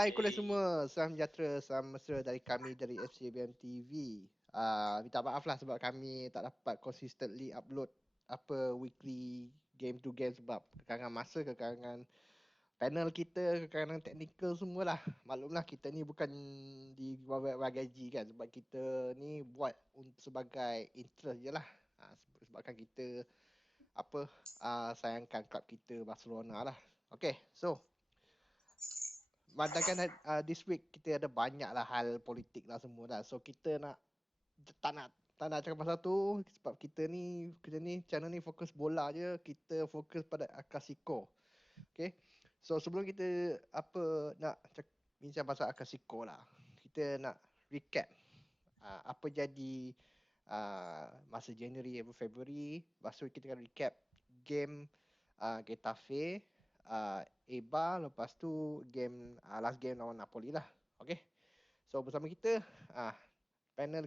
Hai kuliah semua, salam sejahtera, salam mesra dari kami dari FCBM TV. Minta maaf lah sebab kami tak dapat consistently upload weekly game to game sebab kekurangan masa, kekurangan panel kita, kekurangan teknikal semualah. Maklumlah kita ni bukan di bawah gaji kan, sebab kita ni buat sebagai interest je lah. Sebabkan kita sayangkan klub kita Barcelona lah. Okay, so Madangkan this week kita ada banyak lah hal politik lah semua dah. So kita tak nak cakap pasal tu sebab kita ni channel ni fokus bola je. Kita fokus pada Clasico. Okay. So sebelum kita nak bincang pasal Clasico lah. Kita nak recap apa jadi masa Januari atau Februari. Lepas tu kita akan recap game Getafe, Eibar, lepas tu game last game lawan Napoli lah. Okay. So bersama kita panel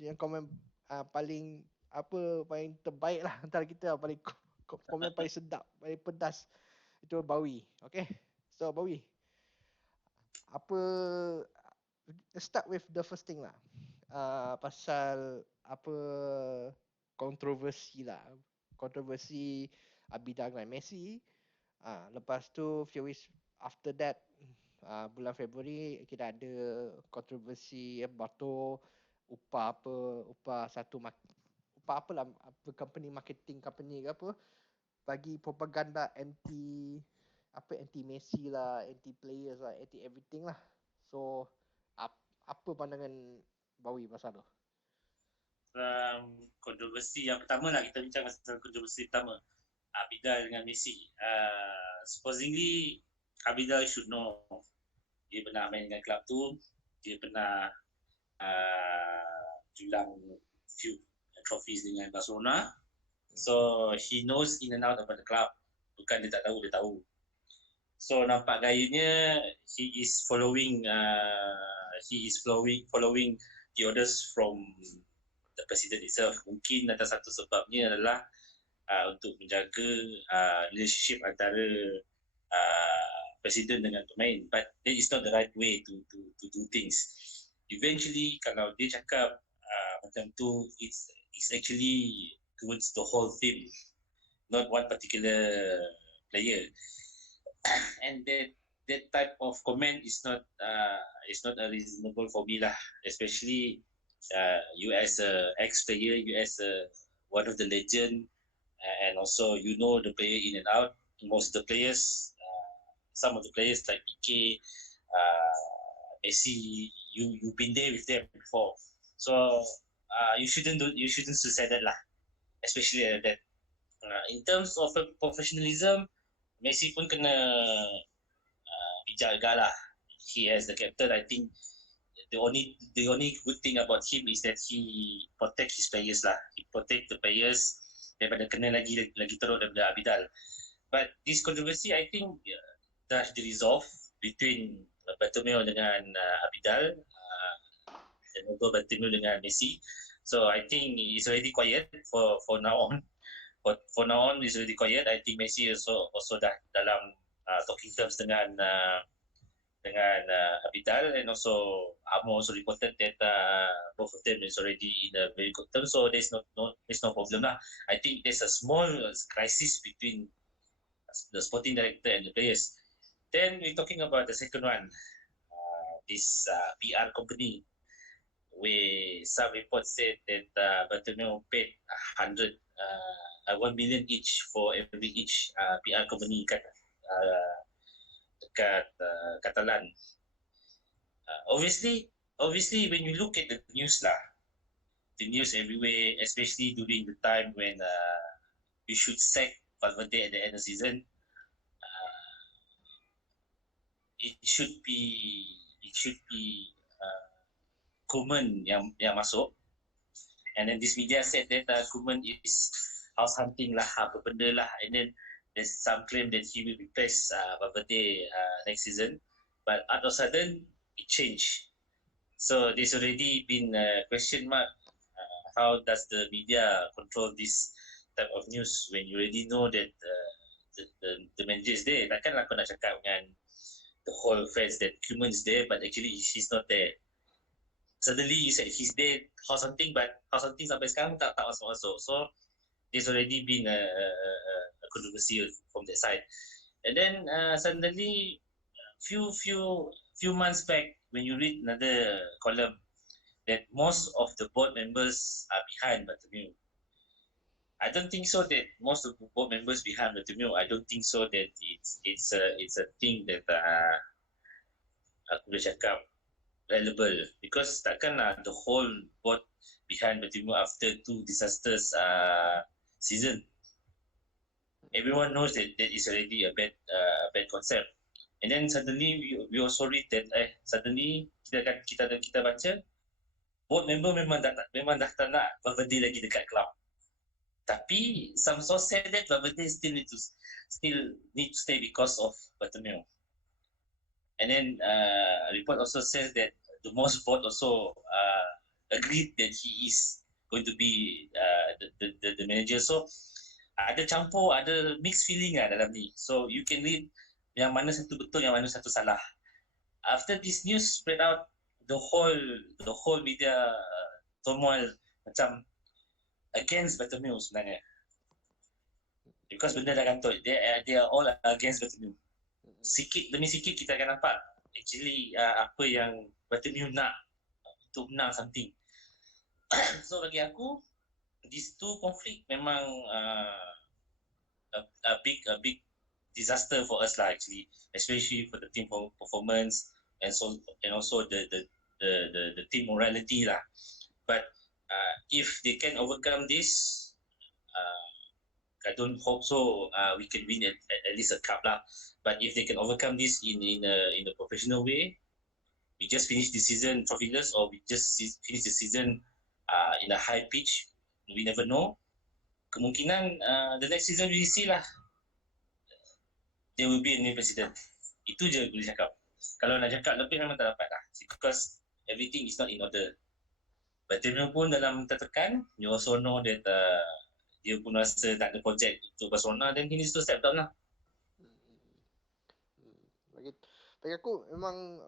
yang komen paling terbaik lah antara kita, paling komen paling sedap, paling pedas itu Nabawie. Okay. So Nabawie, start with the first thing lah. Pasal kontroversi Abidal-Messi. Lepas tu few weeks after that, bulan Februari kita ada kontroversi upah company marketing company ke apa bagi propaganda anti Messi lah, anti players lah, anti everything lah. So apa pandangan Bawi pasal tu? Kontroversi yang pertama lah, kita bincang pasal kontroversi pertama, Abidal dengan Messi. Supposedly Abidal should know, dia pernah main dengan klub tu, dia pernah julang few trophies dengan Barcelona, so he knows in and out about the club. Bukan dia tak tahu, dia tahu. So nampak gayanya he is following the orders from the president itself. Mungkin antara satu sebabnya adalah untuk menjaga relationship antara presiden dengan pemain, but that is not the right way to do things. Eventually kalau dia cakap macam tu, it's actually towards the whole team, not one particular player. And that type of comment is not reasonable for me lah, especially you as a ex-player, you as one of the legend, and also you know the player in and out. Most of the players, some of the players like PK, Messi, you've been there with them before, so you shouldn't say that lah, especially that. In terms of professionalism, Messi pun kena bijak juga lah. He as the captain, I think the only good thing about him is that he protect his players lah. He protect the players daripada kena lagi teruk daripada Abidal. But this controversy, I think dah di-resolve between Bartomeu dengan Abidal, dan also Bartomeu dengan Messi. So I think it's already quiet for now on. For now on, it's already quiet. I think Messi also dah dalam talking terms dengan Abidal, and also Amo also reported that both of them is already in a very good terms. So there's no problem lah. I think there's a small crisis between the sporting director and the players. Then we're talking about the second one, this PR company, where some reports said that Bartomeu paid 1 million each for every PR company dekat Catalan. Obviously when you look at the news everywhere, especially during the time when we should sack Valverde at the end of the season, it should be Koeman yang masuk, and then this media said that Koeman is house hunting lah, apa benda lah, and then there's some claim that he will replace Valverde next season, but out of sudden it changed. So there's already been a question mark, how does the media control this type of news when you already know that the manager is there? Takkanlah kau nak cakap dengan the whole fans that Kuman is there, but actually he's not there. Suddenly you said he's there, House Hunting, but House Hunting sampai sekarang tak masuk-masuk. So there's already been a controversy from that side. And then suddenly few months back, when you read another column that most of the board members are behind Bartomeu. I don't think so that most of the board members behind Bartomeu. I don't think so that it's a thing that aku boleh cakap reliable, because takkanlah the whole board behind Bartomeu after two disasters season. Everyone knows that that is already a bad concept. And then suddenly we also read that suddenly kita baca board member memang dah tak nak Valverde lagi dekat club. Tapi some source said that Valverde still need to stay because of Bartomeu. And then report also says that the most board also agreed that he is going to be the manager. So ada campur, ada mixed feeling dalam ni. So you can read yang mana satu betul, yang mana satu salah. After this news spread out, the whole media turmoil macam against Bartomeu sebenarnya. Because benda dah kantoi, they are all against Bartomeu. Sikit demi sikit kita akan nampak actually apa yang Bartomeu nak untuk menang something. So bagi aku, these two conflict memang a big disaster for us lah actually, especially for the team performance and also the team morality lah. But if they can overcome this, I don't hope so. We can win at least a cup lah. But if they can overcome this in a professional way, we just finish the season trophyless, or we just finish the season in a high pitch. We never know. Kemungkinan the next season we see lah. There will be a new president. Itu je boleh cakap. Kalau nak cakap lebih memang tak dapat lah. Because everything is not in order. Bartomeu pun dalam tertekan, you also know that dia pun rasa tak ada projek untuk Barcelona, then he needs to step down lah. Bagi aku memang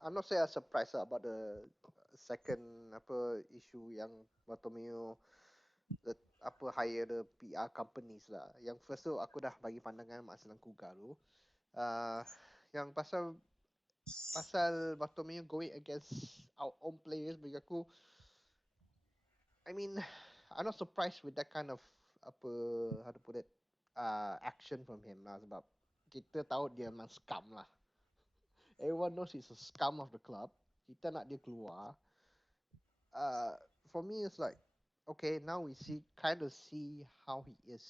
I'm not say I'm surprised about the second issue yang Bartomeu hire the PR companies lah. Yang first tu aku dah bagi pandangan Mak Senang Kuga tu. Yang pasal Bartomeu going against our own players, bagi aku, I mean, I'm not surprised with that kind of how to put it, action from him lah, sebab kita tahu dia memang scum lah. Everyone knows he's a scum of the club. Kita nak dia keluar. For me, it's like, okay, now we see how he is,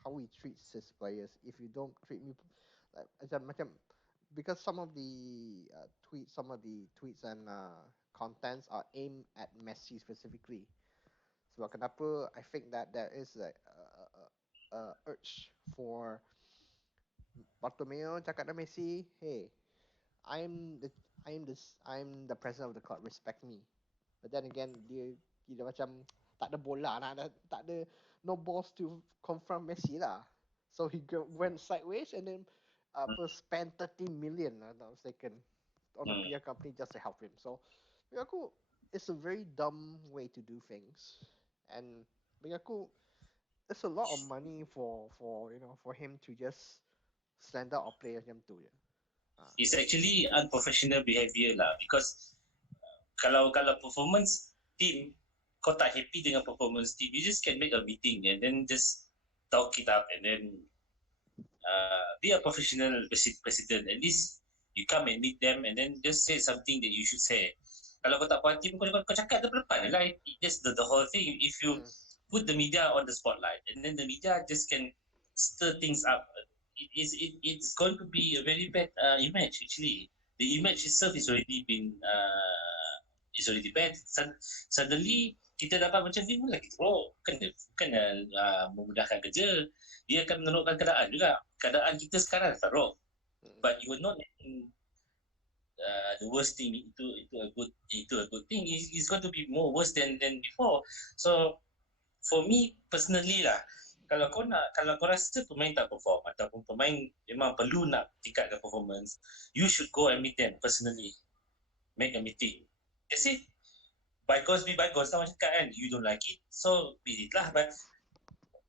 how he treats his players. If you don't treat me like macam, because some of the tweets and contents are aimed at Messi specifically. Sebab kenapa I think that there is like a urge for Bartomeu cakap dengan Messi, hey, I'm the president of the club, respect me. But then again, dia macam tak ada bola, tak ada no balls to confront Messi lah. So he went sideways and then spent 30 million, I'm not mistaken, on a PR company just to help him. So bagi aku, it's a very dumb way to do things. And bagi aku, it's a lot of money for him to just slander our players macam tu je. It's actually unprofessional behaviour lah, because kalau performance team kau tak happy dengan performance team, you just can make a meeting and then just talk it up and then be a professional president. At least you come and meet them and then just say something that you should say. Kalau kau tak puas hati, kau cakap depan lah. That's the whole thing. If you put the media on the spotlight and then the media just can stir things up, it's going to be a very bad image actually. The image itself is already bad. Suddenly kita dapat macam ni pun lagi teruk. Bukan memudahkan kerja. Dia akan menurunkan keadaan juga. Keadaan kita sekarang teruk. But you will not the worst thing itu a good thing. It's going to be more worse than before. So for me personally lah, kalau kau rasa pemain tak perform ataupun pemain memang perlu nak tingkatkan performance, you should go and meet them personally, make a meeting. That's it. Bygones be bygones lah, macam cakap kan, you don't like it, so be it lah. But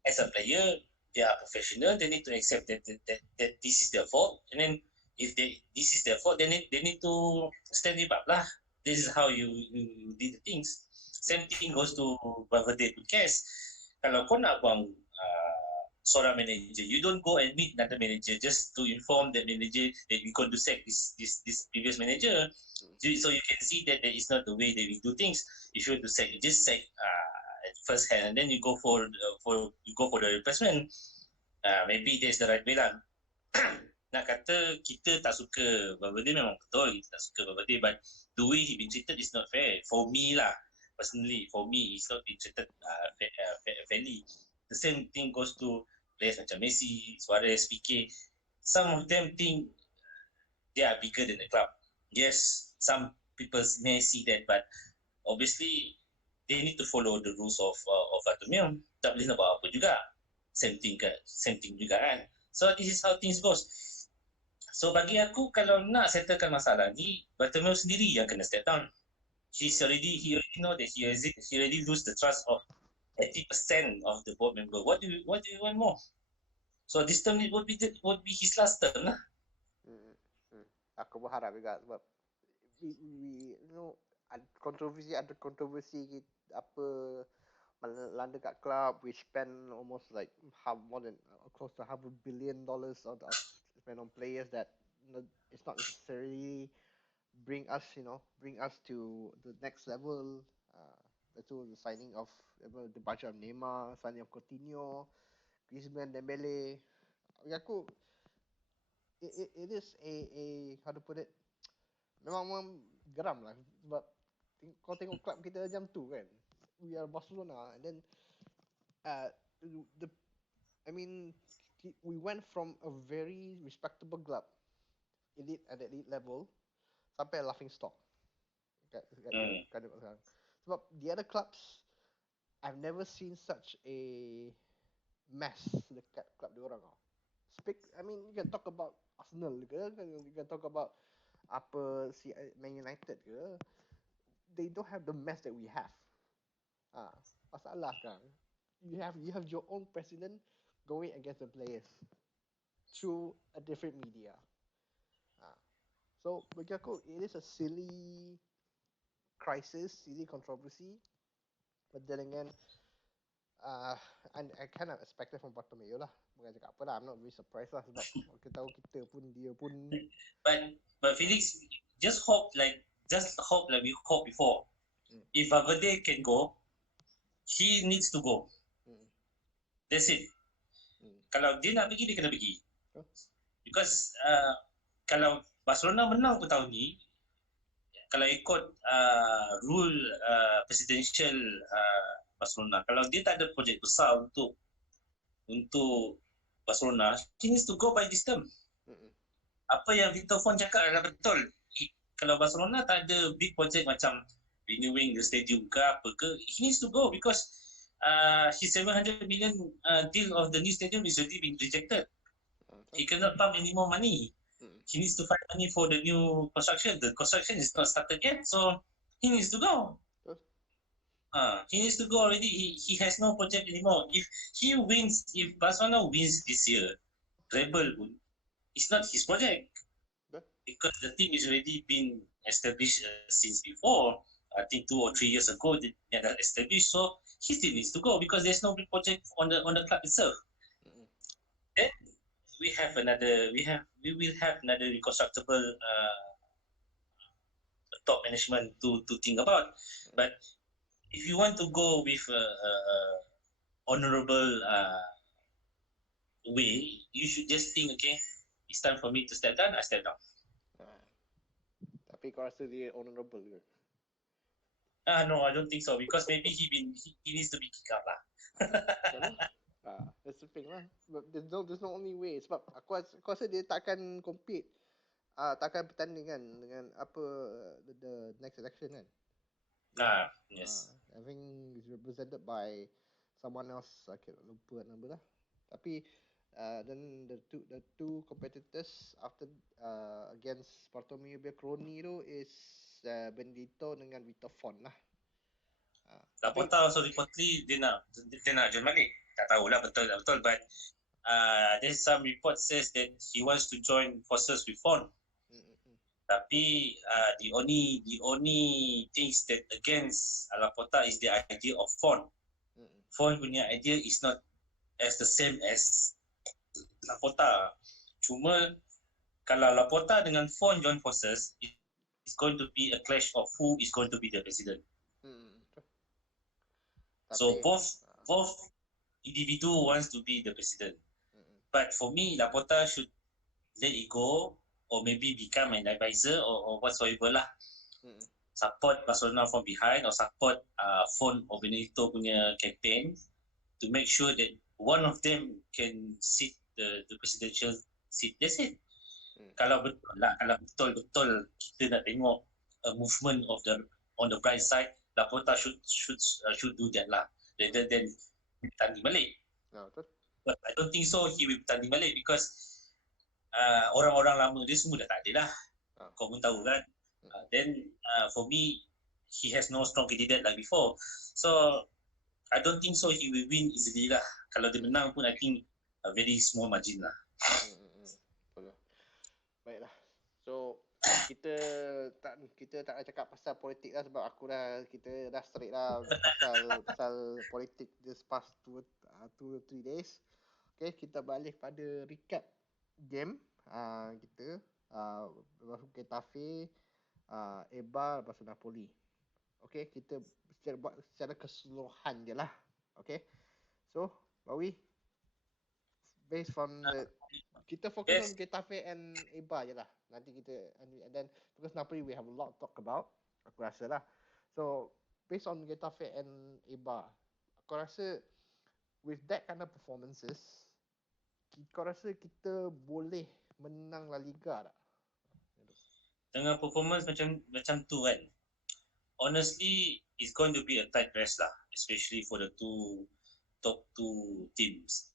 as a player, they are professional, they need to accept that this is their fault, and then if this is their fault, then they need to stand it up lah. This is how you did the things. Same thing goes to Valverde pun case. Kalau kau nak buang seorang manager, you don't go and meet another manager just to inform the manager that we're going to sack this previous manager. So you can see that is not the way that we do things. If you want to sack, you just sack at first hand, and then you go for the replacement. Maybe that's the right way lah. Nak kata kita tak suka Valverde, memang betul kita tak suka Valverde, but the way he been treated is not fair for me lah. Personally, for me, he's not been treated fairly. The same thing goes to players macam Messi, Suarez, Piqué. Some of them think they are bigger than the club. Yes, some people may see that, but obviously they need to follow the rules of Bartomeu. Tak boleh nak buat apa juga. Same thing juga kan. So this is how things goes. So bagi aku, kalau nak settlekan masalah ni, Bartomeu sendiri yang kena step down. He already know that he already lose the trust of 80% of the board member. What do you want more? So this term would be his last term lah. Aku berharap juga sebab we you know ada kontroversi apa melanda kat club. We spend almost like close to $500 million spent on players that it's not necessarily bring us to the next level. Itu the signing of the budget of Neymar, signing of Coutinho, Griezmann, Dembele. Bagi aku, it is a how to put it, memang geram lah sebab kau tengok club kita macam tu kan. We are Barcelona, and then we went from a very respectable club, at elite level, sampai laughing stock. Sebab the other clubs, I've never seen such a mess dekat club diorang. You can talk about Arsenal ke, you can talk about Man United ke, they don't have the mess that we have. Masalah sekarang, you have your own president going against the players through a different media. So bagi aku, it is a silly crisis, silly controversy, but then again, I kind of expected from Bartomeu lah. Bukan cakap apa lah, I'm not really surprised lah sebab kita tahu dia pun. But Felix, just hope like we hope before. If Valverde can go, he needs to go. That's it. Kalau dia nak pergi, dia kena pergi. Because kalau Barcelona menang pun tahun ni, kalau ikut rule presidential Barcelona, kalau dia tak ada projek besar untuk Barcelona, he needs to go by this term. Apa yang Victor Font cakap adalah betul. Kalau Barcelona tak ada big project macam renewing the stadium ke apa ke, he needs to go because his 700 million deal of the new stadium is already been rejected. He cannot pump any more money. He needs to find money for the new construction. The construction is not started yet, so he needs to go. He needs to go already. He has no project anymore. If Barcelona wins this year, treble, it's not his project because the team is already been established since before. I think 2 or 3 years ago they are established. So he still needs to go because there's no big project on the club itself. Then we will have another reconstructible top management to think about. But if you want to go with honorable way, you should just think, okay, it's time for me to step down, I step down. Tapi kau rasa dia honorable ke? No, I don't think so because maybe he needs to be kicked out lah. That's the thing lah. There's no only way. Sebab aku rasa dia takkan compete, takkan bertanding kan dengan apa the next election kan. Yes. I think it's represented by someone else, I can't lupa nama lah. Tapi then the two competitors after against Bartomeu punya kroni tu is Benedito dengan Victor Font lah. Tapi Laporta also reportedly dia nak join balik. Tak tahulah betul tak betul, but there's some report says that he wants to join forces with Font. Tapi the only things that against Laporta is the idea of Font. Font punya idea is not as the same as Laporta. Cuma kalau Laporta dengan Font join forces, it's going to be a clash of who is going to be the president. So both individual wants to be the president. But for me, Laporta should let it go, or maybe become an advisor or whatsoever lah. Support Barcelona from behind, or support Font or Benedito punya campaign to make sure that one of them can sit the presidential seat. That's it. Kalau betul kita nak tengok a movement of on the bright side, Laporta should do that lah, rather than bertanding balik. But I don't think so he will bertanding balik because orang-orang lama dia semua dah tak ada lah. Kau pun tahu kan. Then for me, he has no strong candidate like before. So I don't think so he will win easily lah. Kalau dia menang pun I think a very small margin lah. Baiklah. So kita tak nak cakap pasal politik lah, sebab kita dah straight lah pasal politik this past 2-3 days. Okay, kita balik pada recap game kita Getafe, Eibar versus Napoli. Okay, kita buat secara keseluruhan je lah. Okay, so Nabawie, based on kita fokus on Getafe and Eibar je lah. Nanti kita, and then because Napoli we have a lot to talk about, aku rasa lah. So based on Getafe and Eibar, aku rasa with that kind of performances, kau rasa kita boleh menang La Liga tak? Dengan performance macam tu kan, honestly it's going to be a tight race lah, especially for the top two teams.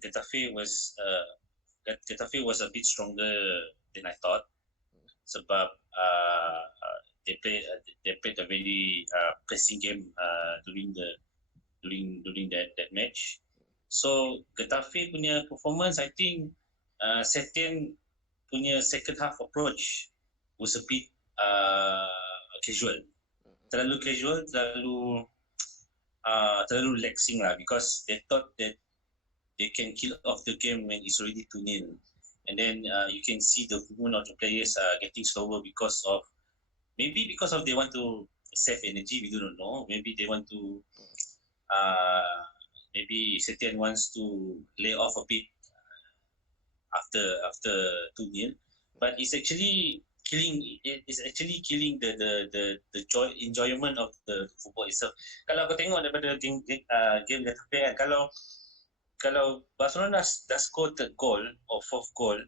Getafe was a bit stronger than I thought, sebab they played a very pressing game during that match. So Getafe punya performance, I think Setien punya second half approach was a bit casual, terlalu casual, terlalu relaxing lah, because they thought that they can kill off the game when it's already 2-0, and then you can see the movement of the players getting slower because of they want to save energy. We do not know. Maybe they want to maybe Setien wants to lay off a bit after 2-0, but it's actually killing the enjoyment of the football itself. Kalau kau tengok daripada game Getafe kan, kalau Barcelona dah score third goal or fourth goal,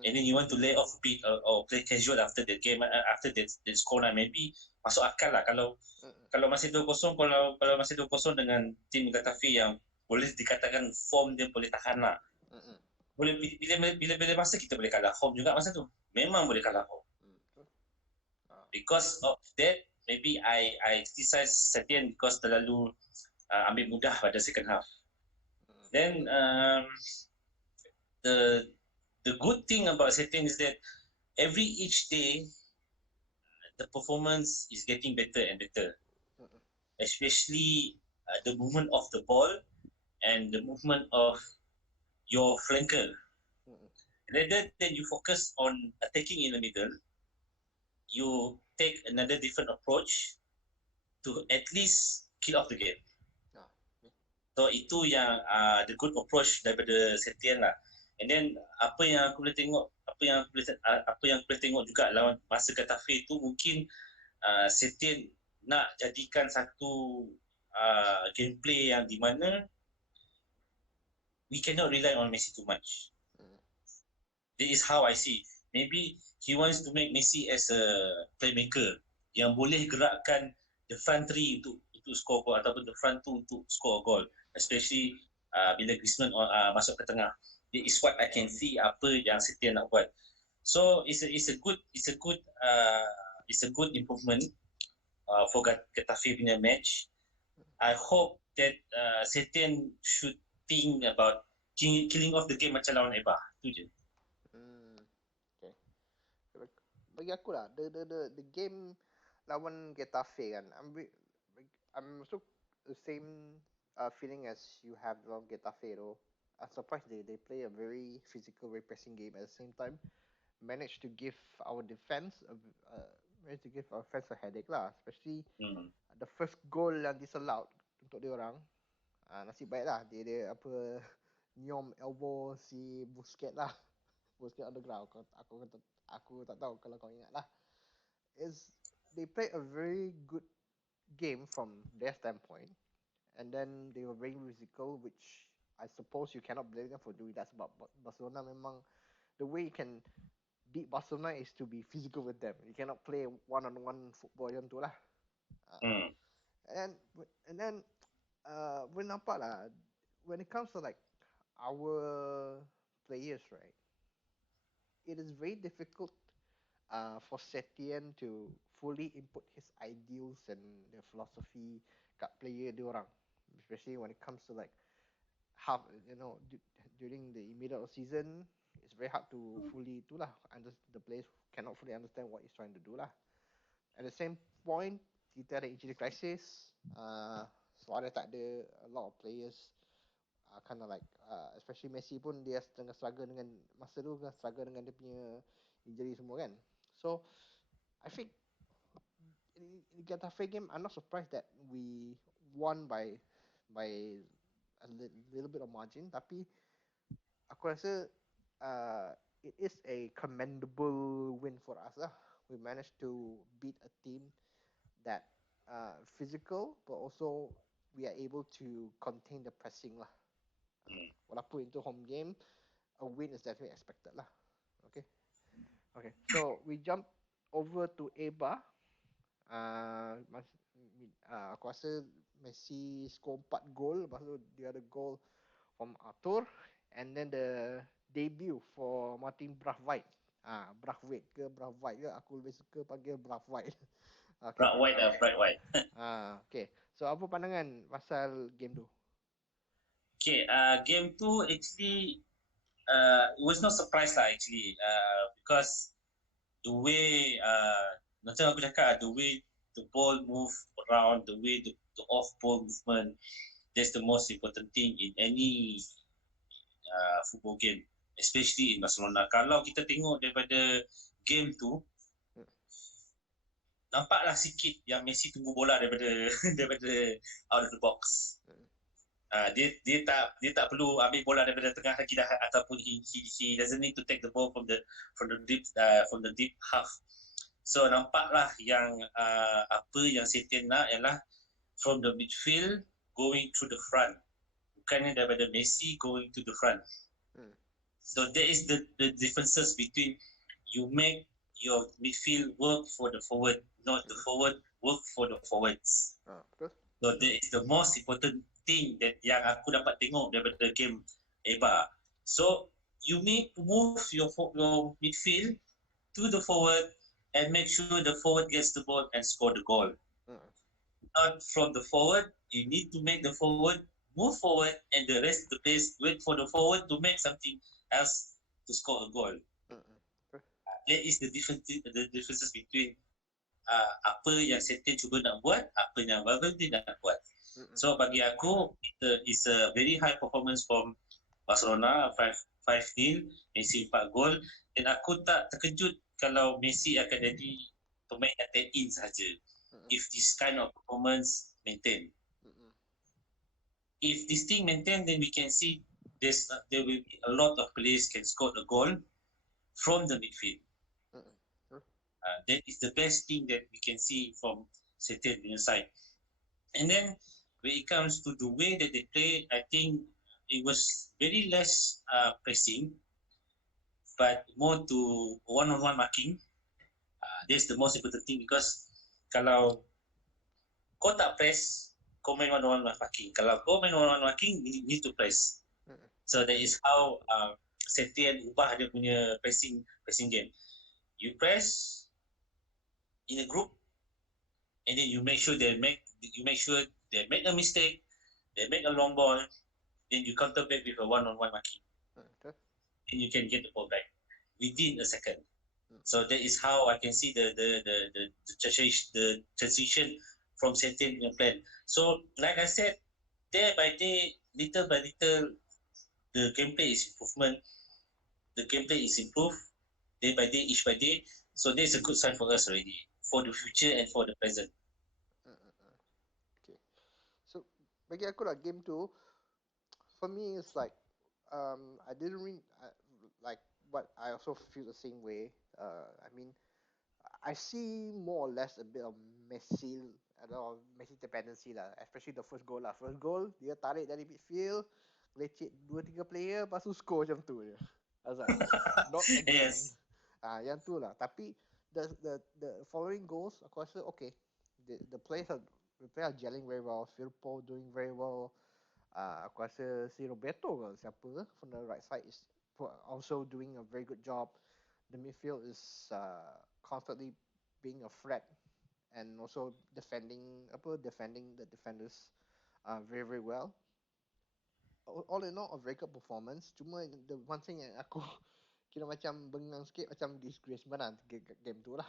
and then you want to lay off a bit or play casual after the game, after the score, maybe masuk akal lah. Kalau masih 2-0, kalau masih 2-0 dengan tim Getafe yang boleh dikatakan form dia boleh tahan lah. Boleh bila masa kita boleh kalah home juga masa tu. Memang boleh kalah home. Because of that, maybe I criticize Setien because terlalu ambil mudah pada second half. Then the good thing about Setien is that each day the performance is getting better and better, especially the movement of the ball and the movement of your flanker. Rather than you focus on attacking in the middle, you take another different approach to at least kill off the game. So itu yang the good approach daripada Setien lah. And then apa yang aku boleh tengok juga lawan masa Getafe tu, mungkin Setien nak jadikan satu gameplay yang di mana we cannot rely on Messi too much. This is how I see. Maybe he wants to make Messi as a playmaker yang boleh gerakkan the front three untuk untuk score gol ataupun the front two untuk score gol, especially bila Griezmann masuk ke tengah. It is what I can see apa yang Setia nak buat. So it's a good improvement for Getafe punya match. I hope that Setien should think about killing off the game macam lawan Eibar. Tu je. Okay. Bagi aku lah, the game lawan Getafe kan, I'm also the same feeling as you have lawan Getafe though. I'm surprised they play a very physical, very pressing game at the same time. Managed to give our defense a headache lah, especially the first goal yang disallowed untuk dia orang. Nasib baik lah dia apa nyom elbow si Busquets lah. Busquets on the ground. Aku tak tahu kalau kau ingat lah. They play a very good game from their standpoint, and then they were very physical, which I suppose you cannot blame them for doing that. Sebab Barcelona memang the way you can beat Barcelona is to be physical with them. You cannot play one-on-one football macam tu lah. And then we nampak lah, when it comes to like our players, right, it is very difficult for Setien to fully input his ideals and the philosophy kat player dia orang, especially when it comes to like half, during the middle of season. It's very hard to fully the players cannot fully understand what he's trying to do lah. At the same point, kita ada injury crisis. Suarez tak ada, a lot of players kind of like especially Messi pun dia tengah struggle dengan masa tu, struggle dengan dia punya injury semua kan. So I think in Getafe game, I'm not surprised that we won by a little bit of margin, tapi aku rasa it is a commendable win for us lah. We managed to beat a team that physical, but also we are able to contain the pressing lah. Walaupun itu home game, a win is definitely expected lah. Okay. So we jump over to Eibar. Aku rasa Messi score 4 gol, lepas tu dia ada goal from Arthur, and then the debut for Martin Braithwaite. Braithwaite ke aku lebih suka panggil Braithwaite. Okay. Braithwaite. Okay. So apa pandangan pasal game tu? Okay, game tu actually it was no surprise lah actually, because the way macam aku cakap, the way the ball move around, the way the off ball movement, that's the most important thing in any football game, especially in Barcelona. Kalau kita tengok daripada game tu, nampaklah sikit yang Messi tunggu bola daripada out of the box. Dia tak perlu ambil bola daripada tengah lagi dah, ataupun he doesn't need to take the ball from the deep half. So nampaklah yang apa yang Setien nak ialah from the midfield going to the front, bukannya daripada Messi going to the front. So that is the differences between you make your midfield work for the forward, not the forward work for the forwards. So that is the most important thing that yang aku dapat tengok daripada game Eibar. So you need to move your midfield to the forward and make sure the forward gets the ball and score the goal. Not from the forward, you need to make the forward move forward, and the rest of the players wait for the forward to make something else to score a goal. That is the differences between apa yang Setien cuba nak buat, apa yang Valverde nak buat. So bagi aku, it's a very high performance from Barcelona, 5-0, Messi 4 gol, dan aku tak terkejut kalau Messi akan jadi pemain yang tap in sahaja if this kind of performance maintain. If this thing maintain, then we can see there will be a lot of players can score the goal from the midfield. That is the best thing that we can see from Setien side. And then when it comes to the way that they play, I think it was very less pressing, but more to one-on-one marking. That's the most important thing, because kalau kau tak press, kau main one-on-one marking. Kalau kau main one-on-one marking, you need to press. So that is how Setien ubah dia punya pressing game. You press in a group, and then you make sure they make a mistake, they make a long ball, then you counter back with a one-on-one marking. Okay. And you can get the ball back within a second. So that is how I can see the transition from Setien plan. So like I said, day by day, little by little, the gameplay is improvement. The gameplay is improved day by day, each by day. So that's a good sign for us already, for the future and for the present. Okay. So bagi aku lah game tu, for me it's like I didn't really like, but I also feel the same way. I mean, I see more or less a bit of Messi dependency lah, especially the first goal lah. First goal dia tarik dari midfield, lecet 2-3 player, lepas tu score macam tu je. I was like, not again. Yes. Yang tu lah. Tapi the following goals, aku rasa okay. The players are gelling very well. Firpo doing very well. Aku rasa si Roberto ke siapa from the right side is also doing a very good job. The midfield is constantly being a threat and also defending the defenders very very well. All in all, a very good performance. Cuma the one thing yang aku kira macam bengang sikit, macam disgrace mana game tu lah.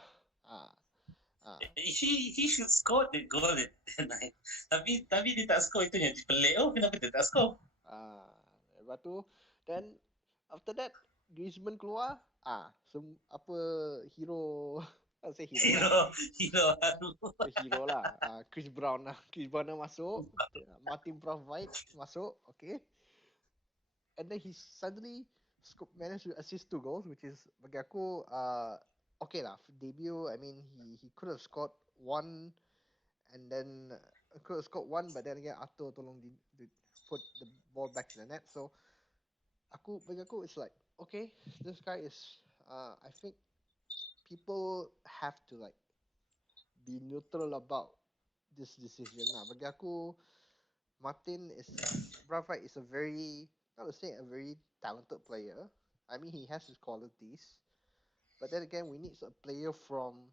He should score the goal that night. Tapi dia tak score, itu yang pelik. Oh, kenapa dia tak score? Lepas tu, then after that Griezmann keluar, apa hero saya Hero hero lah. Chris Brown masuk, Martin Braithwaite masuk, okay. And then he suddenly managed to assist 2 goals, which is bagi aku okay lah. Debut, I mean he could have scored one, and then could have scored one, but then again Arthur tolong put the ball back to the net. So bagi aku it's like, okay, this guy is I think people have to like be neutral about this decision lah. Bagi aku, Braithwaite is a very, not to say a very talented player. I mean, he has his qualities. But then again, we need a player from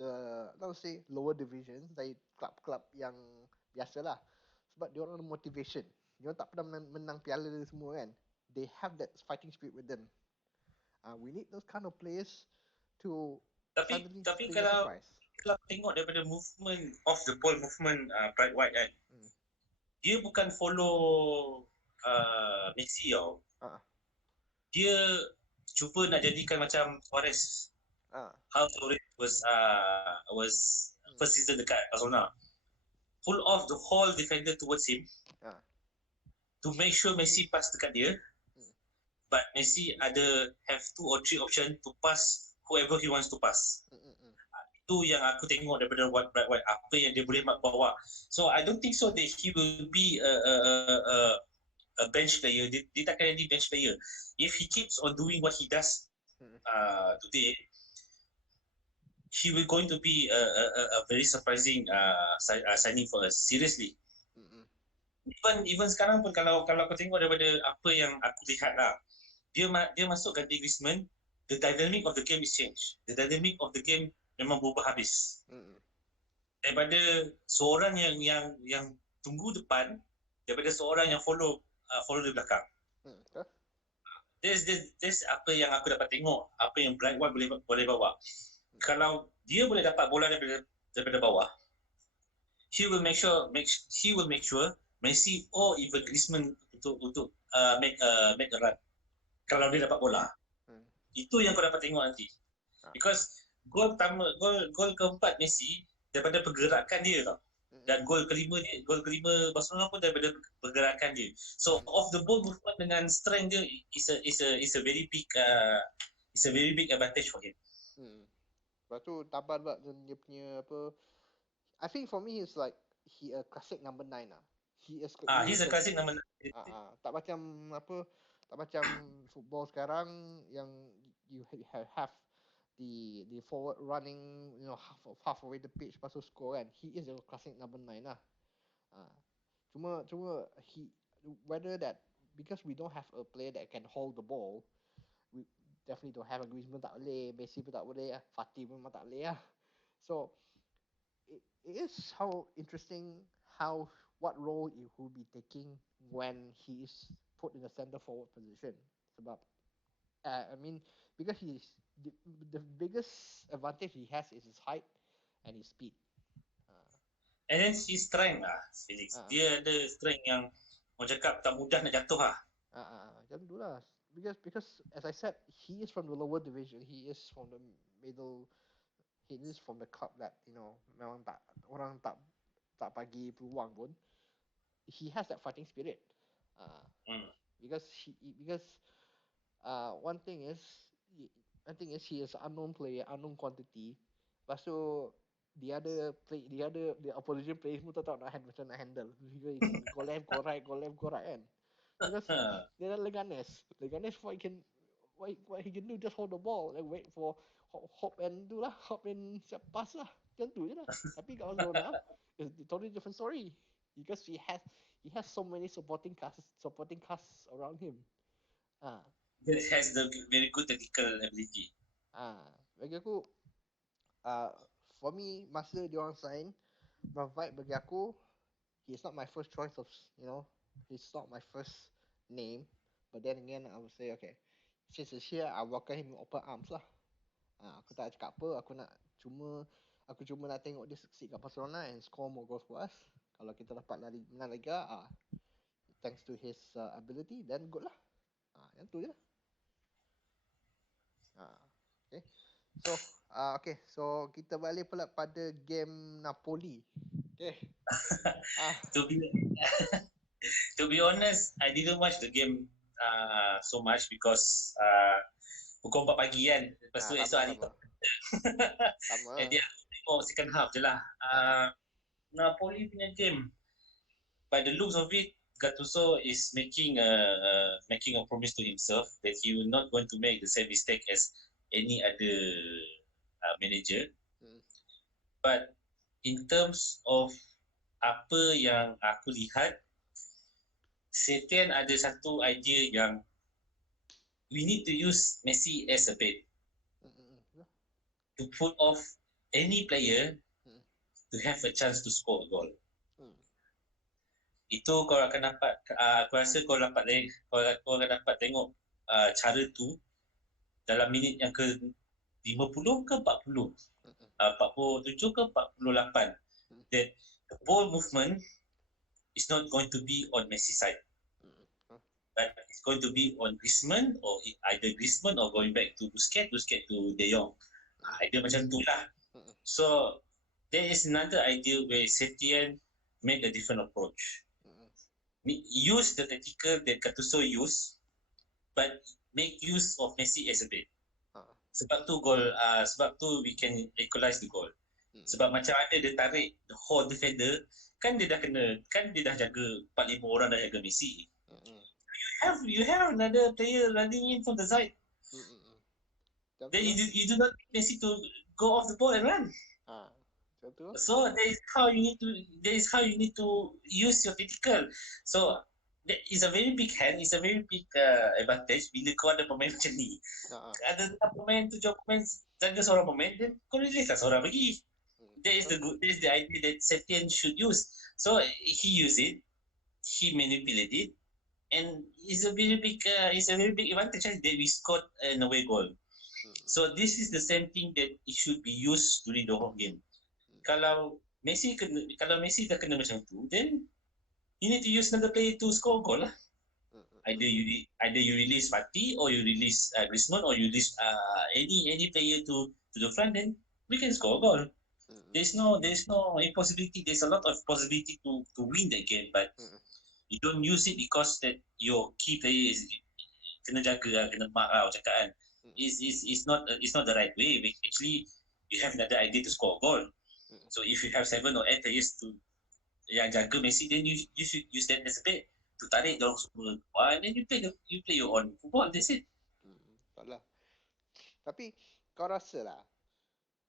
the, not to say lower division, dari club-club yang biasa lah. Sebab dia orang ada motivation. Dia orang tak pernah menang piala semua kan. They have that fighting spirit with them. We need those kind of players to suddenly tapi bring a surprise. Kalau tengok daripada movement of the ball movement Braithwaite kan, dia bukan follow Messi tau. Dia cuba nak jadikan macam Suarez. How Suarez was first season dekat Barcelona. Pull off the whole defender towards him to make sure Messi pass dekat dia. But Messi have 2 or 3 option to pass whoever he wants to pass. Itu yang aku tengok daripada Braithwaite, apa yang dia boleh bawa. So I don't think so that he will be a bench player. Dia takkan jadi bench player. If he keeps on doing what he does today, he will going to be a very surprising signing for us. Seriously. Even sekarang pun kalau aku tengok daripada apa yang aku lihat lah, dia masuk ganti Griezmann, the dynamic of the game is changed. The dynamic of the game memang berubah habis. Daripada seorang yang tunggu depan, daripada seorang yang follow di belakang. This apa yang aku dapat tengok, apa yang Braithwaite boleh bawa. Kalau dia boleh dapat bola daripada bawah, he will make sure Messi or even Griezmann untuk make a run. Kalau dia dapat bola, itu yang kau dapat tengok nanti. Because gol keempat Messi daripada pergerakan dia tau. Dan gol kelima Barcelona pun daripada pergerakan dia. So off the ball movement dengan strength dia is a very big advantage for him. Lepas tu taban pula dia punya apa, I think for me it's like he a classic number 9 lah. He's a classic number 9. Tak macam football sekarang yang you have the forward running, half away the pitch lepas tu score kan. He is a classic number 9 lah. Cuma he, whether that, because we don't have a player that can hold the ball, we definitely don't have. Griezmann tak boleh, Messi pun tak boleh, Fatih pun memang tak boleh lah. So it is how interesting how what role he will be taking when he is put in the center forward position. Sebab I mean, because the biggest advantage he has is his height and his speed. And then his strength lah, Felix. Dia ada strength yang orang cakap tak mudah nak jatuh lah. Macam tu lah. Because as I said, he is from the lower division. He is from the middle. He is from the club that memang tak orang tak bagi peluang pun. He has that fighting spirit. Because one thing is he is unknown player, unknown quantity. Lepas tu the opposition players pun tak tahu macam nak handle. Go left, go right kan. Because they're Leganes. What he can do just hold the ball and wait for hop and hop and pass lah. Macam tu je lah. Tapi kat Barcelona, it's a totally different story. Because he has so many supporting casts around him. That has the very good technical ability. Bagi aku, for me, masa dia orang sign, Braithwaite bagi aku, he's not my first choice of, he's not my first name. But then again, I would say, okay, since he's here, I welcome him with open arms lah. Aku tak cakap apa, aku cuma nak tengok dia succeed kat Barcelona and score more goals for us. Kalau kita dapat menang Liga, thanks to his ability, then good lah. Yang tu je lah. Okay. So kita balik pula pada game Napoli. Okay. To be honest, I didn't watch the game so much because pukul 4 pagi kan. Lepas tu esok hari tu. Jadi aku tengok second half je lah. Napoli punya game, by the looks of it, Gattuso is making a promise to himself that he will not going to make the same mistake as any other manager. But in terms of apa yang aku lihat, Setien ada satu idea yang we need to use Messi as a bait to put off any player to have a chance to score a goal. Itu kau akan dapat, aku rasa kau akan dapat tengok cara tu dalam minit yang ke 50 ke 40, 47 ke 48, that the ball movement is not going to be on Messi side, but it's going to be on Griezmann, or either Griezmann or going back to Busquets to De Jong. Idea macam tu lah. So there is another idea where Setien made a different approach. Use the tactical that Gattuso use, but make use of Messi as a bait. Sebab tu we can equalize the goal. Sebab macam mana dia tarik the whole defender, kan dia dah jaga 4-5 orang dah jaga Messi. You have another player running in from the side. Then you do not need Messi to go off the ball and run. So that is how you need to use your tactical. So that is a very big hand, it's a very big advantage bila kau ada pemain macam ni. Ada pemain 7 pemain jaga seorang pemain, then kau release lah seorang lagi. That is the idea that Setien should use. So he used it, he manipulated it, and it's a very big advantage that we scored an away goal. So this is the same thing that it should be used during the whole game. Kalau Messi dah kena macam tu, then you need to use another player to score goal lah. Either you release Fatih, or you release Griezmann, or you release any player to the front, then we can score a goal. There's no impossibility. There's a lot of possibility to win the game, but you don't use it because that your key player is kena jaga, kena mark lah, cakap kan. It's not the right way. Actually, you have another idea to score a goal. So if you have 7 or 8 players yang jaga Messi, then you should use that as a bait to tarik dorang semua, and then you play your own football. That's it. Taklah. Tapi kau rasa lah,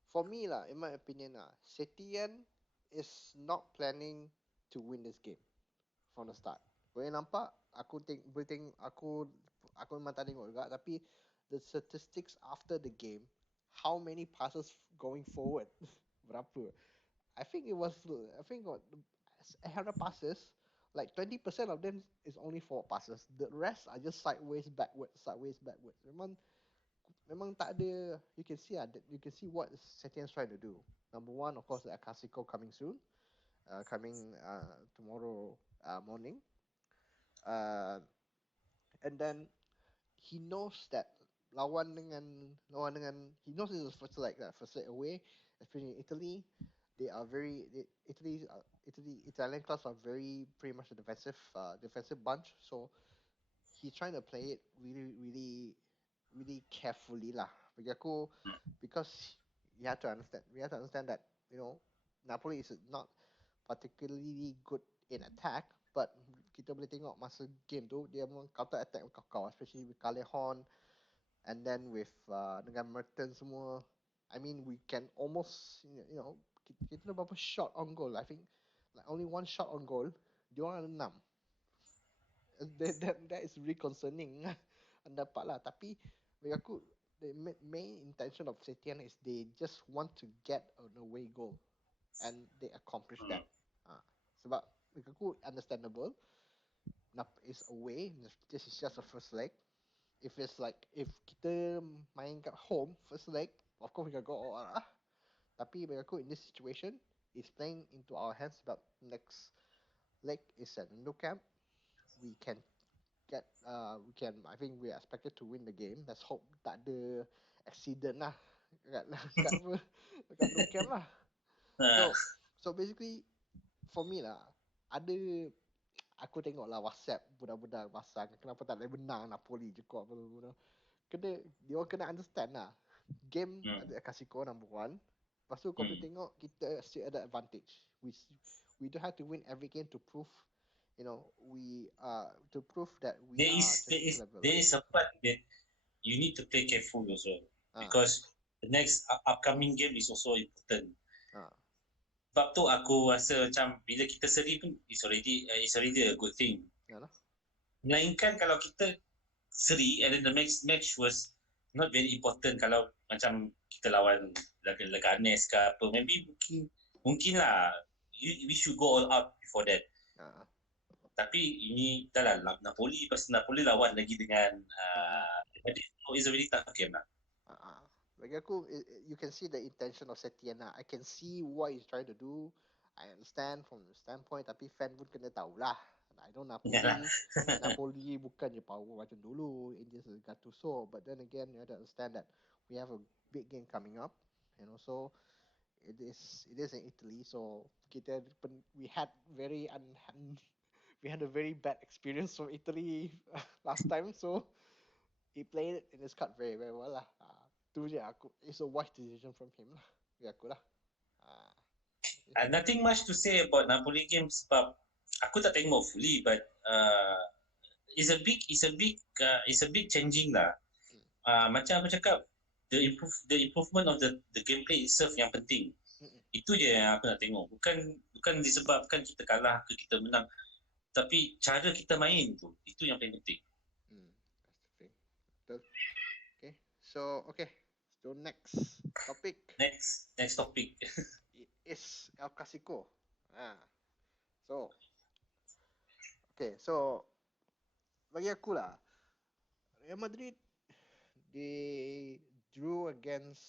for me lah, in my opinion lah, Setien is not planning to win this game from the start. Boleh nampak, aku memang tak tengok juga, tapi the statistics after the game, how many passes going forward, berapa? I think what 100 passes, like 20% of them is only 4 passes. The rest are just sideways, backwards. Memang tak ada. You can see what Setien is trying to do. Number one, of course, the Clasico coming soon, coming tomorrow morning, and then he knows that he knows this is first leg away, especially in Italy. They are Italian clubs are very pretty much a defensive bunch. So he's trying to play it really carefully lah. Bagi aku, because we have to understand that Napoli is not particularly good in attack, but kita boleh tengok masa game tu dia memang counter attack kau, especially with Callejon, and then with dengan Mertens semua. I mean, we can almost kita ada berapa shot on goal. I think like only one shot on goal. Dia orang ada 6. That is really concerning. Dapat lah. Tapi bagi aku, the main intention of Setien is they just want to get an away goal, and they accomplish that. Sebab bagi aku understandable. Is away. This is just a first leg. If kita main kat home first leg, of course we can go all out. Tapi bagi aku, in this situation, it's playing into our hands. About next leg is at Nou Camp. We can I think we are expected to win the game. Let's hope tak ada accident lah kat Nou Camp lah. So basically, for me lah, aku tengok lah WhatsApp budak-budak pasang, kenapa tak boleh menang Napoli je kau apa. Dia orang kena understand lah. Game ada Clasico number 1. Lepas tu kau boleh tengok kita still ada advantage. We don't have to win every game to prove to prove that we there is a part that you need to play careful also, because the next upcoming game is also important. Sebab tu aku rasa macam bila kita seri pun it's already a good thing. Yalah. Melainkan kalau kita seri and then the next match was not very important, kalau macam kita lawan Leganes ke apa, maybe mungkin lah we should go all out before that. Tapi ini dah lah Napoli, lepas Napoli lawan lagi dengan it's a really tough game lah. Bagi aku, you can see the intention of Setien lah. I can see what he's trying to do. I understand from the standpoint, tapi fan pun kena tahulah. I know Napoli bukannya power macam dulu in this Gattuso, but then again you have to understand that we have a big game coming up, and also it is in Italy, so we had a very bad experience from Italy last time, so he played it in his card very, very well lah. It's a wise decision from him lah. Bagi aku lah. Nothing much to say about Napoli game sebab aku tak tengok fully, but it's a big changing lah. Macam aku cakap, the improvement of the gameplay itself yang penting. Itu je yang aku nak tengok. Bukan disebabkan kita kalah ke kita menang, tapi cara kita main tu, itu yang paling penting. That's the thing. So next topic. Next topic is El Clasico. So bagi aku lah, Real Madrid, they drew against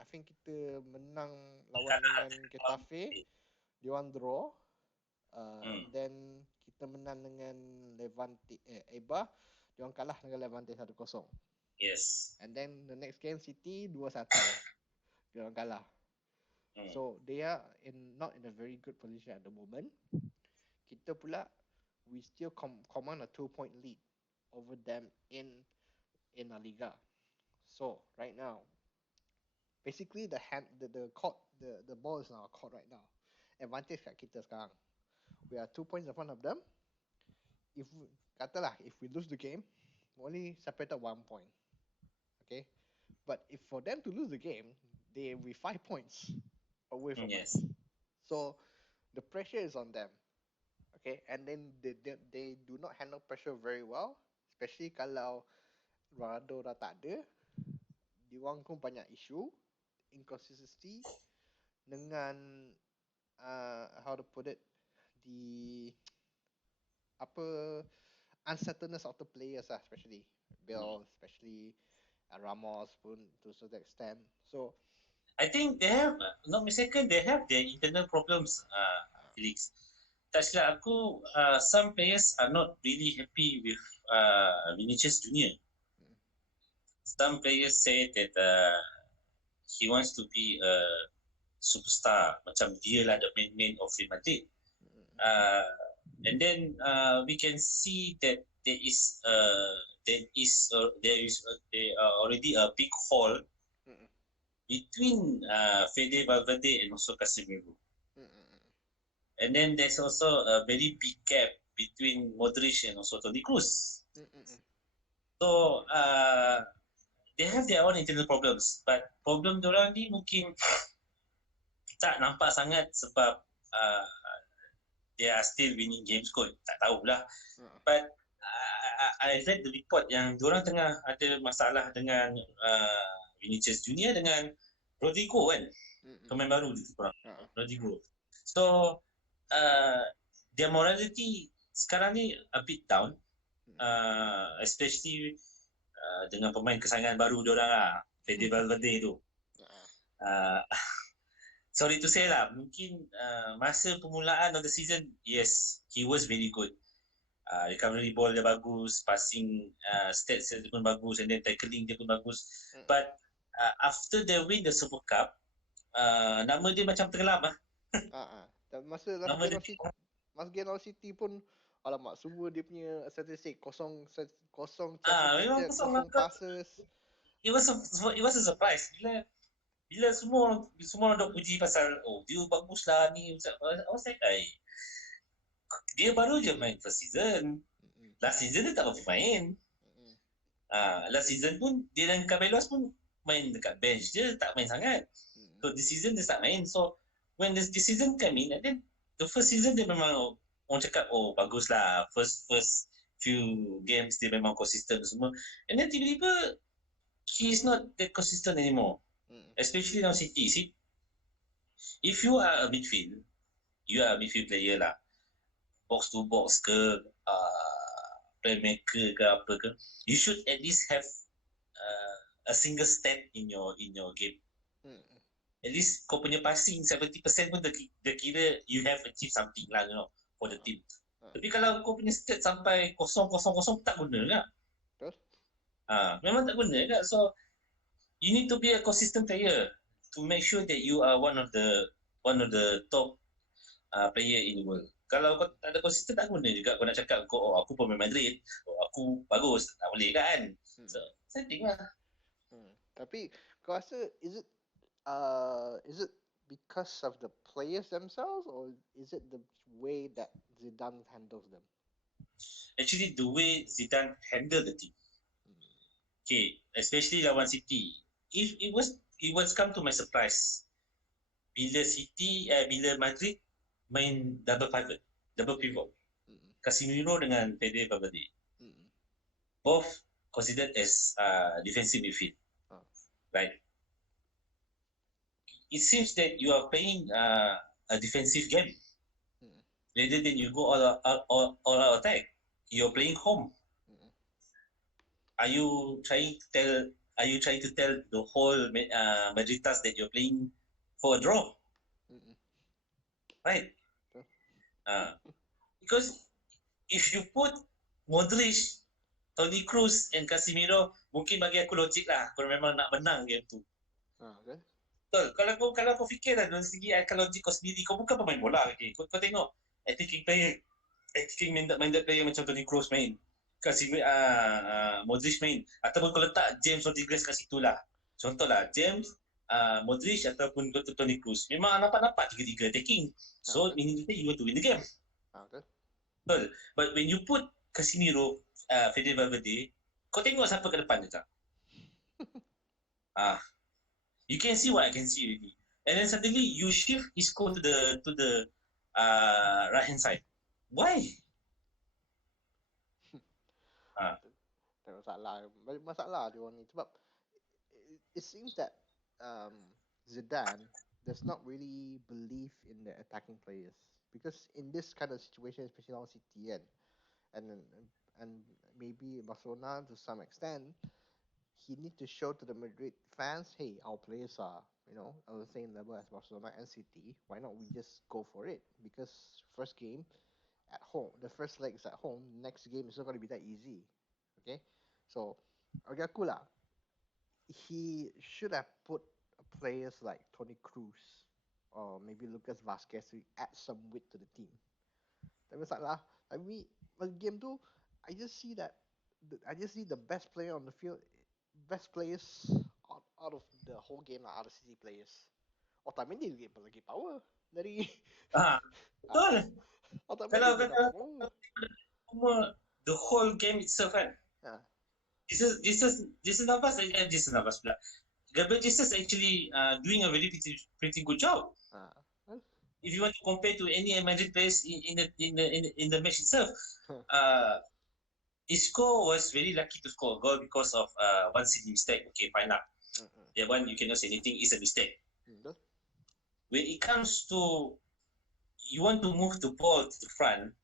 I think kita menang lawan dengan Getafe, dia orang draw, and then kita menang dengan Levante Eibar, dia orang kalah dengan Levante 1-0. Yes. And then the next game City 2-1 dia orang kalah. So they are not in a very good position at the moment. Kita pula, we still command a 2-point lead over them in La Liga. So right now, basically the ball is in our court right now. Advantage kat kita sekarang. We are 2 points in front of them. If we lose the game, we only separated 1 point. Okay, but if for them to lose the game, they will be 5 points away from us. So the pressure is on them. Okay, and then they do not handle pressure very well, especially kalau Ronaldo dah tak ada. Diorang pun banyak isu, inconsistency dengan how to put it, the apa uncertainness of the players lah, especially Bill, especially Ramos pun to a certain extent. So I think they have, not mistaken, they have their internal problems, Felix. Tak silap aku, some players are not really happy with Vinicius Junior. Some players say that he wants to be a superstar, macam dia lah the main of Real Madrid. And then we can see that there is already a big hole between Fede Valverde and also Casemiro. And then there's also a very big gap between Modric and also Toni Kroos. So they have their own internal problems, but problem diorang ni mungkin tak nampak sangat sebab they are still winning games kot, tak tahulah. But I read the report yang diorang tengah ada masalah dengan Vinicius Junior dengan Rodrigo kan, pemain baru tu korang, Rodrigo. So their morality sekarang ni a bit down, especially dengan pemain kesayangan baru diorang lah, Fede Valverde tu. Sorry to say lah, mungkin masa permulaan of the season, yes, he was very good. Recovery ball dia bagus, passing stats dia pun bagus, and then tackling dia pun bagus. But after they win the Super Cup, nama dia macam tenggelam lah. Dan masa game lawan City pun, alamak, semua dia punya statistik kosong memang kosong passes. It was a surprise bila semua orang dok puji pasal dia bagus lah ni. I was like, dia baru je main first season. Last season dia tak berapa main. Last season pun dia dan Cabelos pun main dekat bench je, tak main sangat. So this season dia start main. So when this season came in, and then the first season dia memang orang cakap bagus lah, first few games dia memang consistent semua, and then tiba-tiba he is not that consistent anymore. Especially dalam City. If you are a midfield, you are a midfield player lah, box to box ke, playmaker ke apa ke, you should at least have a single stat in your game. At least kau punya passing 70% pun dia kira you have achieved something lah, you know, for the team. Tapi kalau kau punya stat sampai 0-0-0 tak guna lah. Memang tak guna kan. So you need to be a consistent player to make sure that you are one of the top player in the world. Kalau kau tak ada consistent, tak guna juga kau nak cakap aku pemain Madrid, aku bagus, tak boleh kan. So same thing lah. Tapi kau rasa is it because of the players themselves, or is it the way that Zidane handles them? Actually the way Zidane handle the team. Okay, especially lawan City. If it was come to my surprise, bila Madrid main double pivot, Casemiro dengan Fede Valverde, both considered as defensive midfield, right? It seems that you are playing a defensive game rather than you go all out attack. You're playing home. Are you trying to tell the whole Madriditas that you're playing for a draw? Right? Because if you put Modric, Toni Kroos and Casemiro, mungkin bagi aku logik lah, kau memang nak menang game tu. Okay. Betul. Kalau kau fikir lah dari segi akal logik kau sendiri, kau bukan pemain bola lagi. Kau tengok attacking minded player macam Toni Kroos main, Casemiro, Modric main, ataupun kau letak James Rodriguez kat situ lah. Contoh lah, James, Modric ataupun Toni Kroos, memang nampak tiga-tiga attacking. So meaning you want to win the game. Betul. But when you put Casemiro, Fede Valverde, kau tengok siapa ke depan je tak? You can see what I can see already. And then suddenly you shift Isco to the right hand side. Why? Tak masalah. Banyak masalah dia orang ni sebab it seems that Zidane does not really believe in the attacking players because in this kind of situation, especially on City and maybe Barcelona to some extent, he need to show to the Madrid fans, hey, our players are on the same level as Barcelona and City. Why not we just go for it? Because first game at home, the first leg is at home. Next game is not going to be that easy. Okay, so bagi aku lah, he should have put players like Toni Kroos or maybe Lucas Vazquez to add some weight to the team. Tapi masalah, tapi game tu, I just see the best player on the field, best players out of the whole game lah, out of City players. Otamendi lagi power dari Betul. Otamendi Kalau semua the whole game itself kan. Jesus Navas pula. Gabriel Jesus actually doing a very pretty good job. If you want to compare to any Madrid players in the match itself, Isco was very lucky to score a goal because of one silly mistake. Okay, fine up. That one you cannot say anything. It's a mistake. When it comes to you want to move the ball to the front,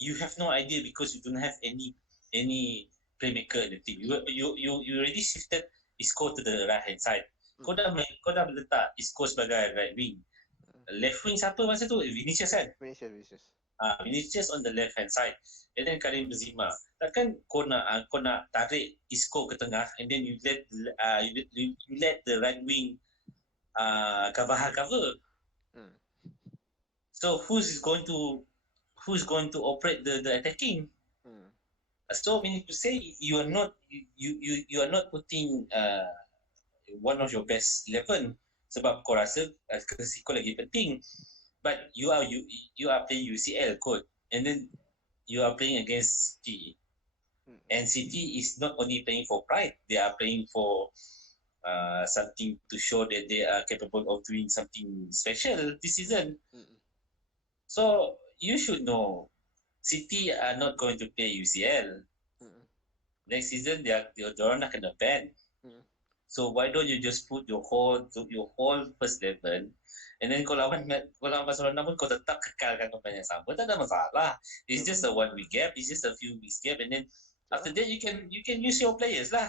you have no idea because you don't have any playmaker in the team. You already shifted Isco to the right hand side. Kau dah letak Isco sebagai right wing. Left wing siapa masa tu? Vinicius kan? Vinicius. Vinicius on the left hand side. And then Karim Benzema. Takkan kau nak tarik Isco ke tengah and then you let the right wing cover. So who's going to operate the attacking? So meaning to say you are not putting one of your best 11 sebab kau rasa Clasico lagi penting, but you are playing UCL kot, and then you are playing against City, and City is not only playing for pride, they are playing for something to show that they are capable of doing something special this season. So you should know City are not going to play UCL. Next season they are not kena ban. So why don't you just put your whole first 11, and then kalau lawan Barcelona pun kau tetap kekalkan pemain yang sama, tak ada masalah. It's just a 1 week gap, it's just a few weeks gap, and then after that you can use your players lah.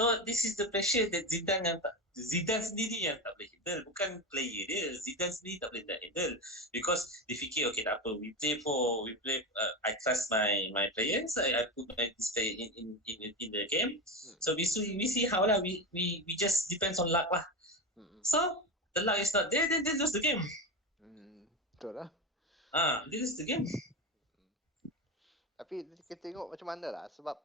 So this is the pressure that Zidane sendiri yang tak boleh handle, bukan player dia. Zidane sendiri tak boleh handle because dia fikir okay tak apa, we play I trust my players, I put my player in the game, so we see how lah, we just depends on luck lah. So the luck is not there, then they lose the game. Betul lah. They lose the game. Tapi kita tengok macam mana lah, sebab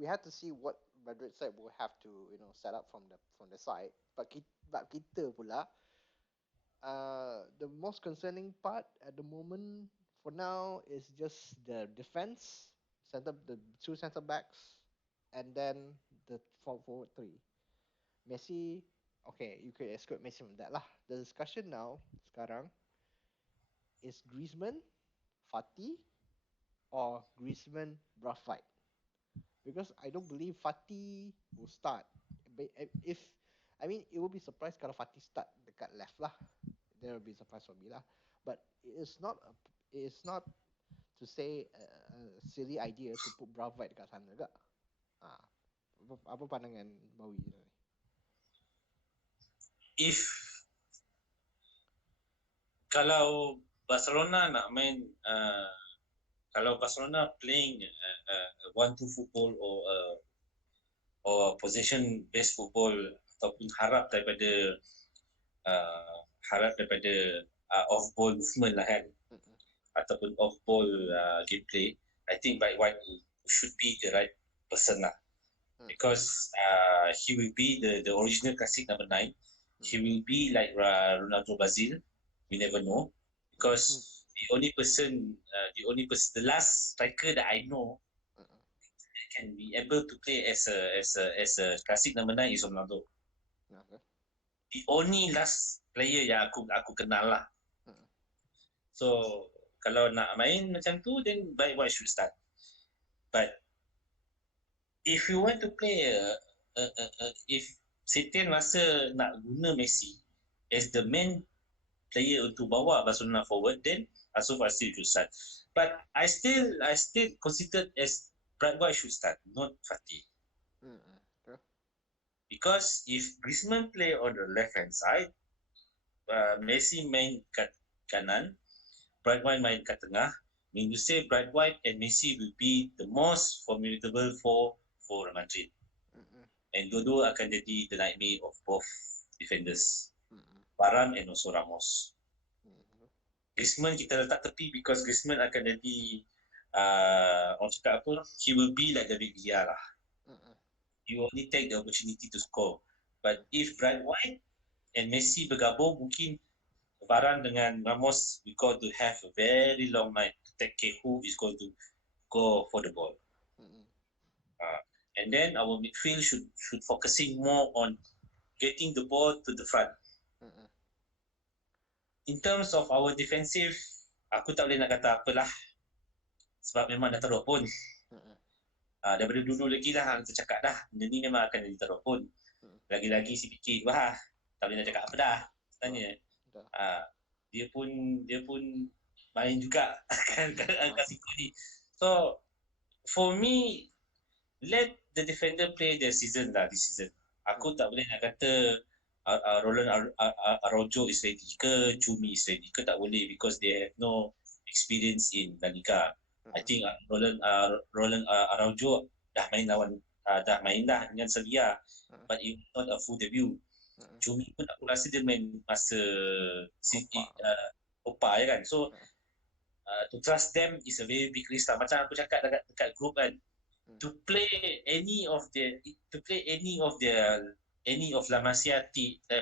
we have to see what Madrid side will have to set up from the side. But kita pula, the most concerning part at the moment for now is just the defense, the 2 center backs, and then the forward 3. Messi, okay, you could exclude Messi from that lah. The discussion now sekarang is Griezmann, Fati, or Griezmann, Braithwaite. Because I don't believe Fati will start. It will be surprised kalau Fati start dekat left lah. There will be surprise for me lah. But it is not to say a silly idea to put Braithwaite dekat sana ke. Apa pandangan Nabawie ni? If kalau Barcelona nak main kalau Barcelona playing 1-2 football or possession based football ataupun harap daripada off ball movement lah kan, ataupun off ball gameplay, I think Braithwaite should be the right person lah, because he will be the original classic number 9. He will be like Ronaldo Brazil, we never know, because the last striker that I know that can be able to play as a classic number 9 is Ronaldo. The only last player yang aku kenal lah. So kalau nak main macam tu, then Braithwaite should start. But if you want to play if Setien rasa nak guna Messi as the main player untuk bawa Barcelona forward, then Asuf still should start. But I still consider as Braithwaite should start, not Fatih. Okay. Because if Griezmann play on the left hand side, Messi main kat kanan, Braithwaite main kat tengah, mean to say Braithwaite and Messi will be the most formidable for Madrid. And dua-dua akan jadi the nightmare of both defenders, Varane and also Ramos. Griezmann kita letak tepi because Griezmann akan jadi orang cakap apa, he will be like David Villa lah. You only take the opportunity to score. But if Braithwaite and Messi bergabung, mungkin Varane dengan Ramos we got to have a very long night to take care who is going to go for the ball. And then our midfield should focusing more on getting the ball to the front. In terms of our defensive, aku tak boleh nak kata apalah. Sebab memang dah teruk pun. Daripada dulu lagi dah kita cakap dah, benda ni memang akan jadi teruk pun. Lagi-lagi si fikir wah, tak boleh nak cakap apa dah. Tanya. Dia pun main juga kan Clasico ni. So for me, let the defender play their season lah this season. Aku tak boleh nak kata Roland Araujo is ready ke, Cumi is ready ke, tak boleh because they have no experience in La Liga. I think Roland Araujo dah main dengan Sevilla, but it not a full debut. Cumi pun aku rasa dia main masa Opa ya kan. So to trust them is a very big risk lah. Macam aku cakap dekat group kan, to play any of La Masia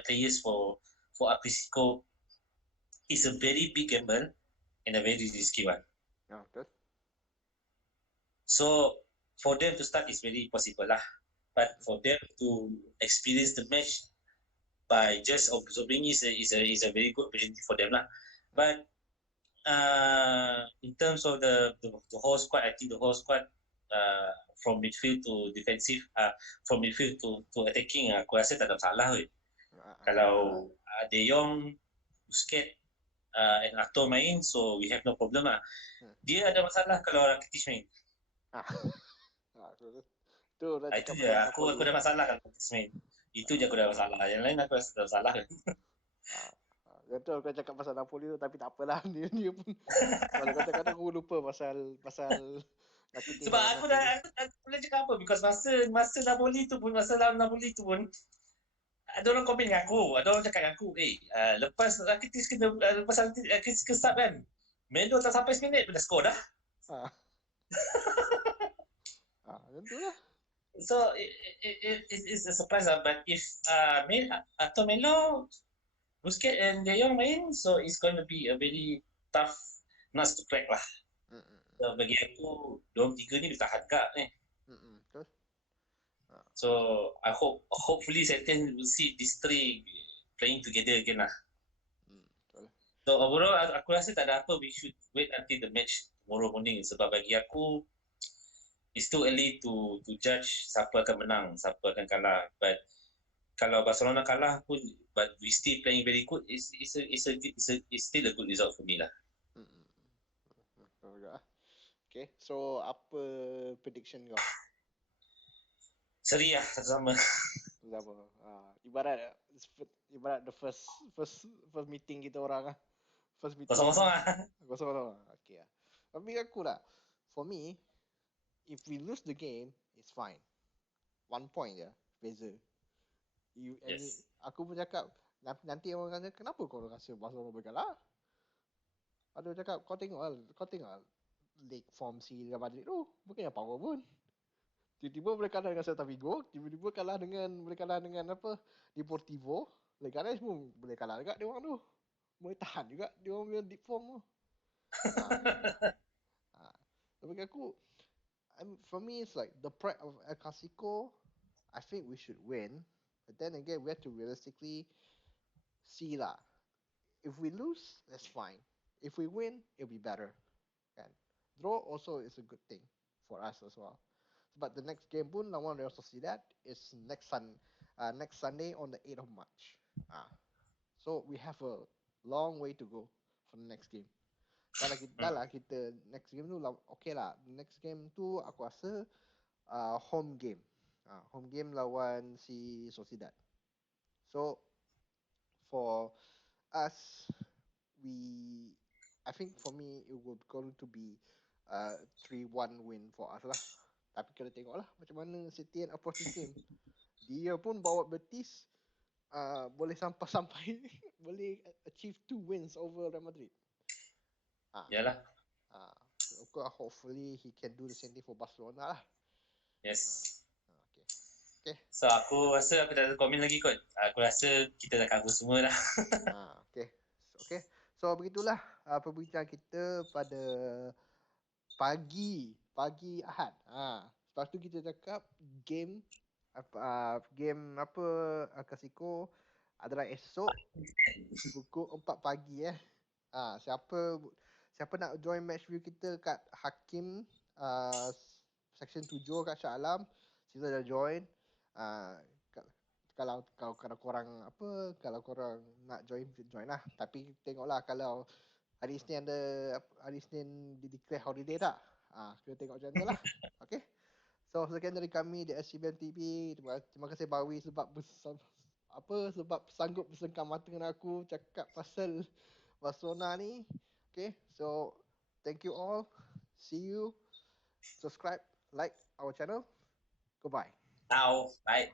players for Clasico is a very big gamble and a very risky one. Okay. So for them to start is very possible lah, but for them to experience the match by just observing is a very good opportunity for them lah. But in terms of the whole squad, I think the whole squad from midfield to defensive, from midfield to attacking, aku rasa tak ada masalah. Kalau De Jong, Busquets and Arthur main, so we have no problem lah. Dia ada masalah kalau Rakitic main. Itu je, aku ada masalah kalau Rakitic main. Itu je aku ada masalah. Yang lain aku rasa tak ada masalah. Betul kau cakap pasal Napoli tu, tapi tak apalah. Dia pun kalau kata-kata aku lupa pasal sebab aku boleh cakap apa, because masa Napoli tu pun, masa lawan Napoli tu pun ada orang komen dengan aku, ada orang cakap dengan aku, lepas Rakitic lepas Rakitic ke start kan, Melo tak sampai 1 minit dah skor dah. Tentu lah. So it's a surprise lah. But if atau Melo, Busquets and De Jong main, so it's going to be a very tough nuts to crack lah. So bagi aku, diorang tiga ni boleh tahan kak ni. So I hopefully Setien will see these three playing together again lah. So overall aku rasa tak ada apa, we should wait until the match tomorrow morning. Sebab bagi aku it's too early to judge siapa akan menang, siapa akan kalah. But kalau Barcelona kalah pun, but we still playing very good, it's still a good result for me lah. Okay, so apa prediction kau? Seri lah, sama-sama. Ibarat the first meeting kita orang lah. First meeting. Kosong-kosong lah. Okay lah. Tapi aku lah, for me, if we lose the game, it's fine. 1 point je, beza. Yes. Aku pun cakap, nanti orang kata, kenapa kau rasa Barcelona berkalah? Ada orang cakap, kau tengok league form si Real Madrid tu, bukannya power pun. Tiba-tiba boleh kalah dengan Celta Vigo, tiba-tiba boleh kalah dengan apa, Deportivo, Leganes pun boleh kalah juga dia orang tu. Boleh tahan juga dia orang punya deep form tu. Tapi aku, for me it's like the pride of El Clasico. I think we should win, but then again we have to realistically see lah. If we lose, that's fine. If we win, it'll be better. Kan? Draw also is a good thing for us as well. But the next game pun lawan Real Sociedad is next Sunday on the 8th of March. So we have a long way to go for the next game. Dah lah kita next game tu okay lah. Next game tu aku rasa home game. Home game lawan si Sociedad. So for us, I think for me it would going to be 3-1 win for us lah. Tapi kena tengok lah macam mana Setien approach this game. Dia pun bawa Betis boleh sampai boleh achieve 2 wins over Real Madrid. Yalah. Hopefully he can do the same thing for Barcelona lah. Yes. Okay. So aku rasa aku tak ada komen lagi kot. Aku rasa kita dah cover semua dah. Okay. So begitulah perbincangan kita pada pagi Ahad. Lepas tu kita cakap game Clasico adalah esok pukul 4 pagi siapa nak join match view kita kat Hakim section 7 kat Shah Alam, sila dah join. Kalau korang nak join lah, tapi tengoklah kalau hari Isnin di declare holiday tak. Kita tengok macam mana lah. Okay. So sekian dari kami di SCBM TV. Terima kasih Bawi sebab sanggup bersengkam mata dengan aku cakap pasal Barcelona ni. Okay. So thank you all. See you. Subscribe, like our channel. Goodbye. Ciao. Bye.